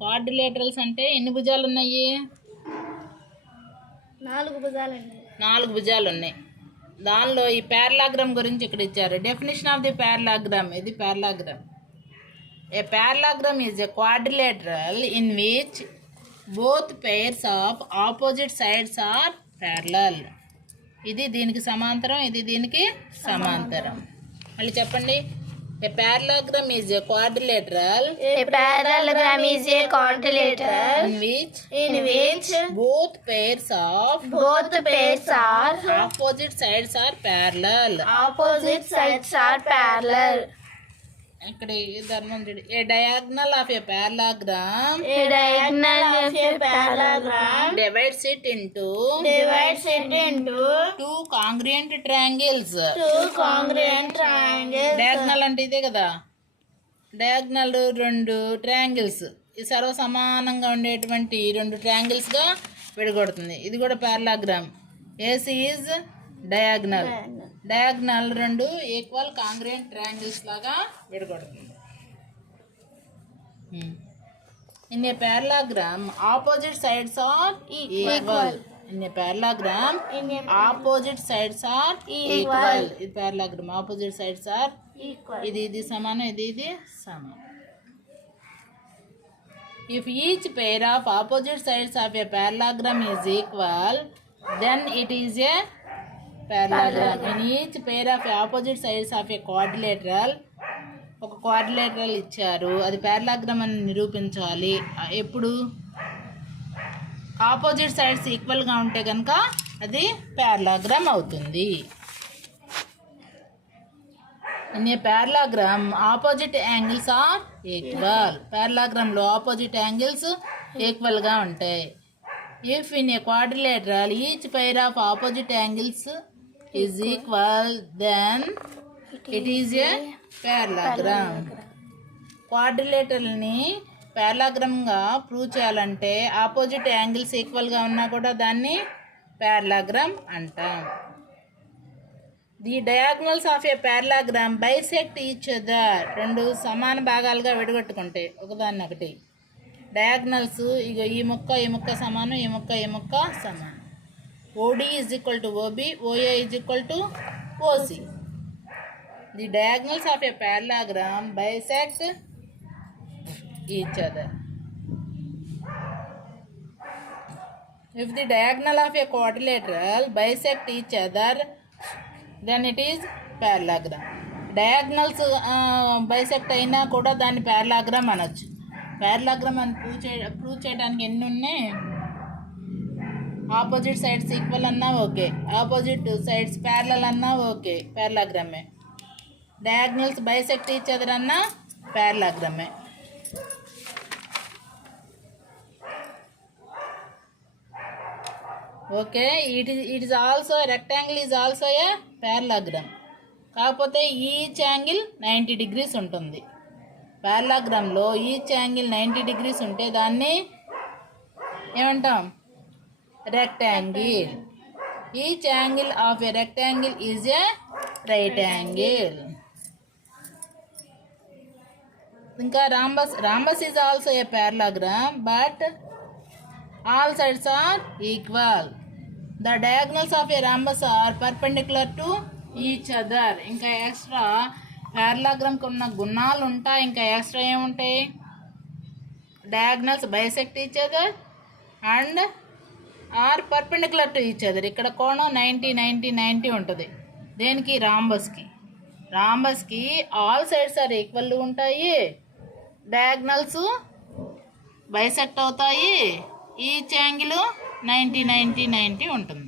క్వాడ్రిలేటరల్స్ అంటే ఎన్ని భుజాలు ఉన్నాయి? 4 భుజాలండి. 4 భుజాలు ఉన్నాయి. దానిలో ఈ పారలాగ్రామ్ గురించి ఇక్కడ ఇచ్చారు. Definition of the parallelogram. ఇది parallelogram. A parallelogram is a quadrilateral in which both pairs of opposite sides are parallel. ఇది దీనికి సమాంతరం, ఇది దీనికి సమాంతరం. మళ్ళీ చెప్పండి. A parallelogram is a quadrilateral. A parallelogram is a quadrilateral in which both pairs are opposite sides are parallel. ఇక్కడ ధర్మం చూడు. A diagonal of a parallelogram divides it into two congruent triangles. Diagonal అంటే ఇదే కదా. డయాగ్నల్ 2 ట్రయాంగిల్స్ ఈ సర్వ సమానంగా ఉండేటువంటి 2 ట్రయాంగిల్స్గా విడగొడుతుంది. ఇది కూడా parallelogram. AC is diagonal. 2 equal congruent triangles లాగా విడగొడుతుంది. In a parallelogram opposite sides are equal. In a parallelogram, opposite sides are equal. ఇది parallelogram. Opposite sides are equal. ఇది సమానం, ఇది సమానం. If each pair of opposite sides of a parallelogram is equal, then it is a parallelogram. In each pair of opposite sides of a quadrilateral, ఒక క్వాడ్రిలేటరల్ ఇచ్చారు, అది పారలాగ్రామ్ అని నిరూపించాలి. ఎప్పుడు ఆపోజిట్ సైడ్స్ ఈక్వల్గా ఉంటే కనుక అది పారలాగ్రామ్ అవుతుంది. In a parallelogram opposite angles are equal. పారలాగ్రామ్లో ఆపోజిట్ యాంగిల్స్ ఈక్వల్గా ఉంటాయి. If in a quadrilateral each pair of opposite angles is equal, then it is a parallelogram. క్వాడ్రిలేటరల్ని పారలాగ్రామ్గా ప్రూవ్ చేయాలంటే ఆపోజిట్ యాంగిల్స్ ఈక్వల్గా ఉన్నా కూడా దాన్ని పారలాగ్రామ్ అంటాం. The diagonals of a parallelogram bisect each other. 2 సమాన భాగాలుగా విడగొట్టుకుంటాయి ఒకదాన్ని ఒకటి. డయాగ్నల్స్ ఇక ఈ ముక్క సమానం, ఈ ముక్క సమానం. OD is equal to OB, OA is equal to OC. The diagonals of a parallelogram bisect each other. If the diagonal of a quadrilateral bisect each other, then it is parallelogram. Diagonals bisect అయినా కూడా దాన్ని parallelogram అనొచ్చు. Parallelogram అని ప్రూవ్ చేయడానికి ఎన్ని ఉన్నాయి? Opposite sides equal అన్నా okay, opposite sides parallel అన్నా ఓకే, పారలాగ్రామే. డయాగ్నల్స్ బైసెక్ట్ ఈచ్ అదర్ అన్నా పారలాగ్రామే. Okay, it is also rectangle is also a parallelogram. కాకపోతే ఈచ్ యాంగిల్ 90 degrees ఉంటుంది. పారలాగ్రామ్లో ఈచ్ యాంగిల్ 90 degrees ఉంటే దాన్ని ఏమంటాం? Rectangle. Each angle of a rectangle is a right angle. ఇంకా rhombus is also a parallelogram, but all sides are equal. The diagonals of a rhombus are perpendicular to each other. ఇంకా extra పారలాగ్రామ్కి ఉన్న గుణాలు ఉంటాయి. ఇంకా extra ఏముంటాయి? Diagonals bisect each other and are perpendicular to each other. ఇక్కడ కోణం 90 ఉంటుంది. దేనికి? రాంబస్కి ఆల్ సైడ్స్ ఆర్ ఈక్వల్ ఉంటాయి, డయాగ్నల్స్ బైసెక్ట్ అవుతాయి, ఈచ్ యాంగిల్ 90 ఉంటుంది.